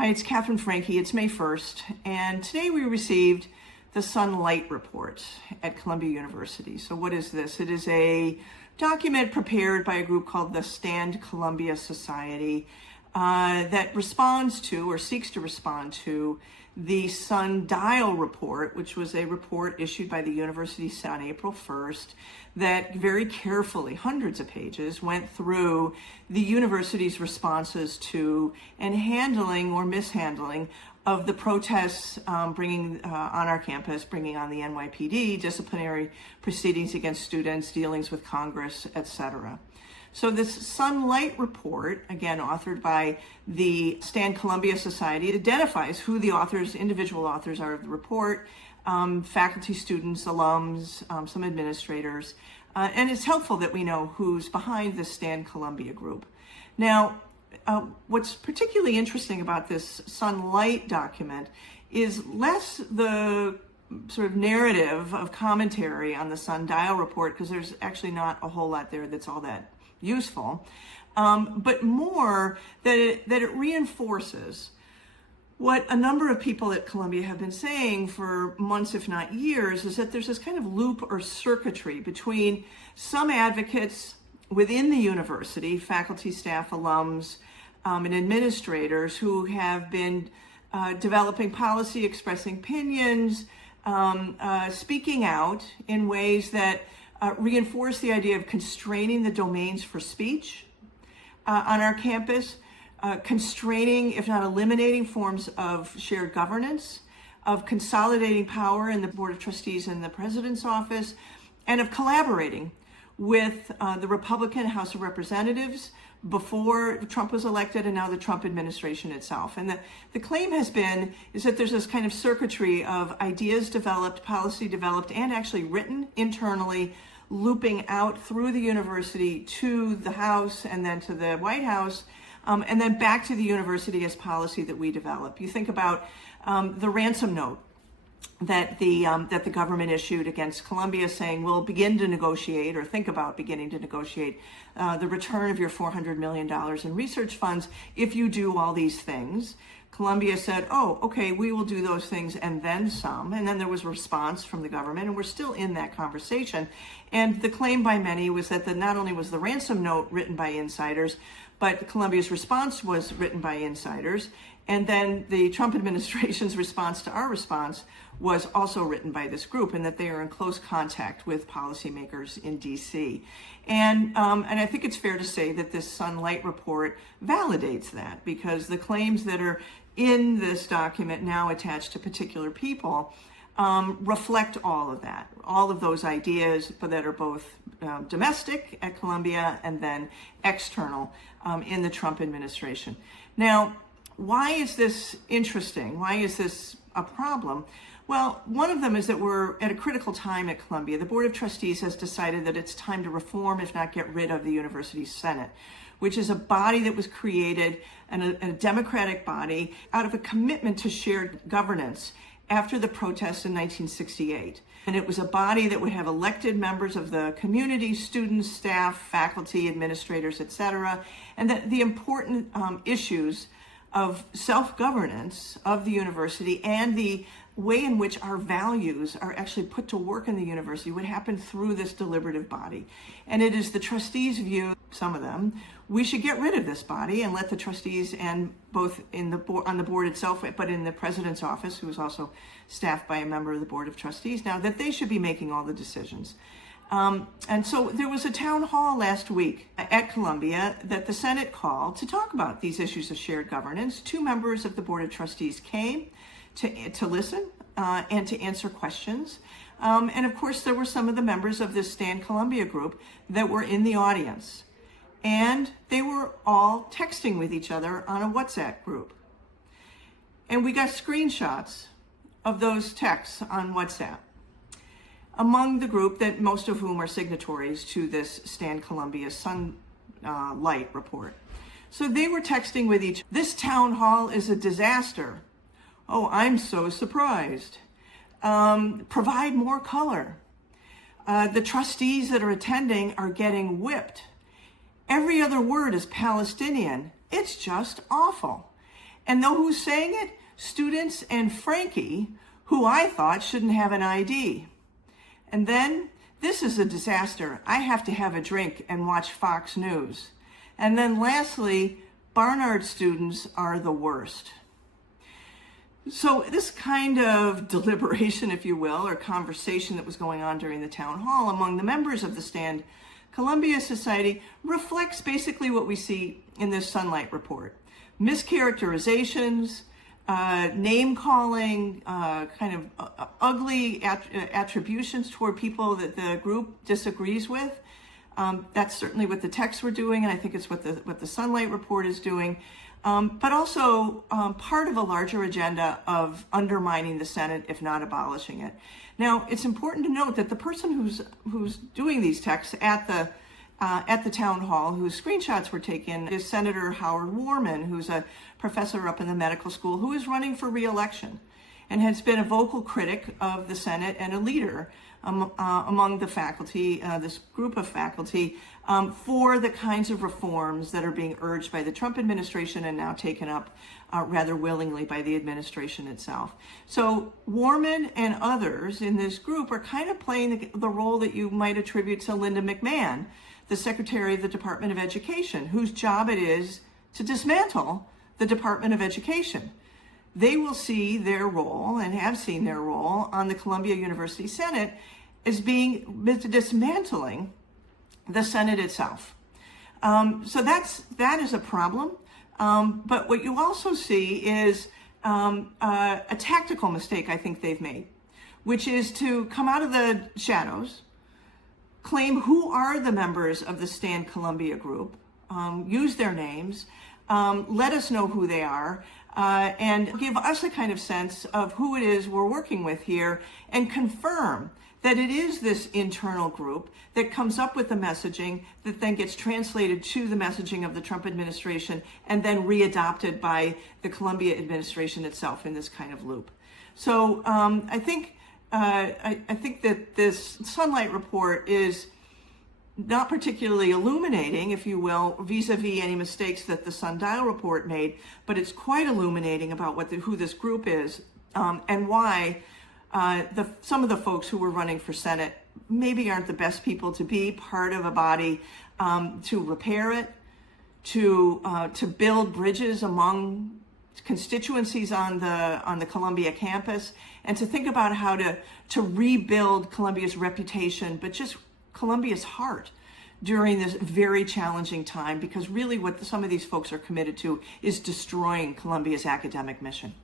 Hi, it's Catherine Franke. It's May 1st, and today we received the Sunlight Report at Columbia University. So what is this? It is a document prepared by a group called the Stand Columbia Society that responds to, or seeks to respond to, the Sundial Report, which was a report issued by the university on April 1st that very carefully, hundreds of pages, went through the university's responses to and handling or mishandling of the protests on our campus, bringing on the NYPD, disciplinary proceedings against students, dealings with Congress, etc. So this Sunlight Report, again authored by the Stand Columbia Society, it identifies who the individual authors are of the report, faculty, students, alums, some administrators, and it's helpful that we know who's behind the Stand Columbia group. Now, what's particularly interesting about this Sunlight document is less the sort of narrative of commentary on the Sundial Report, because there's actually not a whole lot there that's all that useful, but more that it reinforces what a number of people at Columbia have been saying for months, if not years, is that there's this kind of loop or circuitry between some advocates within the university, faculty, staff, alums, and administrators who have been developing policy, expressing opinions, speaking out in ways that reinforce the idea of constraining the domains for speech on our campus, constraining, if not eliminating, forms of shared governance, of consolidating power in the Board of Trustees and the President's office, and of collaborating with the Republican House of Representatives before Trump was elected and now the Trump administration itself. And the claim is that there's this kind of circuitry of ideas developed, policy developed, and actually written internally, looping out through the university to the House and then to the White House, and then back to the university as policy that we develop. You think about the ransom note that the government issued against Columbia, saying we'll begin to negotiate, or think about beginning to negotiate, the return of your $400 million in research funds if you do all these things. Columbia said, oh, okay, we will do those things and then some. And then there was a response from the government, and we're still in that conversation. And the claim by many was that not only was the ransom note written by insiders, but Columbia's response was written by insiders. And then the Trump administration's response to our response was also written by this group, and that they are in close contact with policymakers in DC. And I think it's fair to say that this Sunlight Report validates that, because the claims that are in this document now attached to particular people reflect all of that, all of those ideas, but that are both domestic at Columbia and then external in the Trump administration. Now, why is this interesting? Why is this a problem? Well, one of them is that we're at a critical time at Columbia. The Board of Trustees has decided that it's time to reform, if not get rid of, the University Senate, which is a body that was created, and a democratic body, out of a commitment to shared governance after the protests in 1968. And it was a body that would have elected members of the community, students, staff, faculty, administrators, etc., and that the important issues of self-governance of the university and the way in which our values are actually put to work in the university would happen through this deliberative body. And it is the trustees' view, some of them, we should get rid of this body and let the trustees, and both on the board itself, but in the president's office, who is also staffed by a member of the Board of Trustees now, that they should be making all the decisions. And so there was a town hall last week at Columbia that the Senate called to talk about these issues of shared governance. 2 members of the Board of Trustees came to listen and to answer questions. And of course, there were some of the members of this Stand Columbia group that were in the audience. And they were all texting with each other on a WhatsApp group. And we got screenshots of those texts on WhatsApp among the group, that most of whom are signatories to this Stand Columbia Sunlight Report. So they were texting with each other. This town hall is a disaster. Oh, I'm so surprised. Provide more color. The trustees that are attending are getting whipped. Every other word is Palestinian. It's just awful. And know who's saying it? Students and Frankie, who I thought shouldn't have an ID. And then, this is a disaster. I have to have a drink and watch Fox News. And then lastly, Barnard students are the worst. So this kind of deliberation, if you will, or conversation that was going on during the town hall among the members of the Stand Columbia Society reflects basically what we see in this Sunlight report. Mischaracterizations, name-calling, kind of ugly attributions toward people that the group disagrees with. That's certainly what the texts were doing, and I think it's what the Sunlight report is doing. But also part of a larger agenda of undermining the Senate, if not abolishing it. Now, it's important to note that the person who's doing these texts at the town hall, whose screenshots were taken, is Senator Howard Warman, who's a professor up in the medical school, who is running for re-election and has been a vocal critic of the Senate and a leader among the faculty, this group of faculty, for the kinds of reforms that are being urged by the Trump administration and now taken up rather willingly by the administration itself. So Warman and others in this group are kind of playing the role that you might attribute to Linda McMahon, the Secretary of the Department of Education, whose job it is to dismantle the Department of Education. They will see their role, and have seen their role, on the Columbia University Senate as being dismantling the Senate itself. So that is a problem. But what you also see is a tactical mistake I think they've made, which is to come out of the shadows, claim who are the members of the Stand Columbia group, use their names, let us know who they are, and give us a kind of sense of who it is we're working with here, and confirm that it is this internal group that comes up with the messaging that then gets translated to the messaging of the Trump administration and then readopted by the Columbia administration itself in this kind of loop. So I think that this Sunlight report is not particularly illuminating, if you will, vis-a-vis any mistakes that the Sundial report made, but it's quite illuminating about who this group is and why some of the folks who were running for Senate maybe aren't the best people to be part of a body to repair it, to build bridges among constituencies on the Columbia campus, and to think about how to rebuild Columbia's reputation, but just Columbia's heart during this very challenging time, because really what some of these folks are committed to is destroying Columbia's academic mission.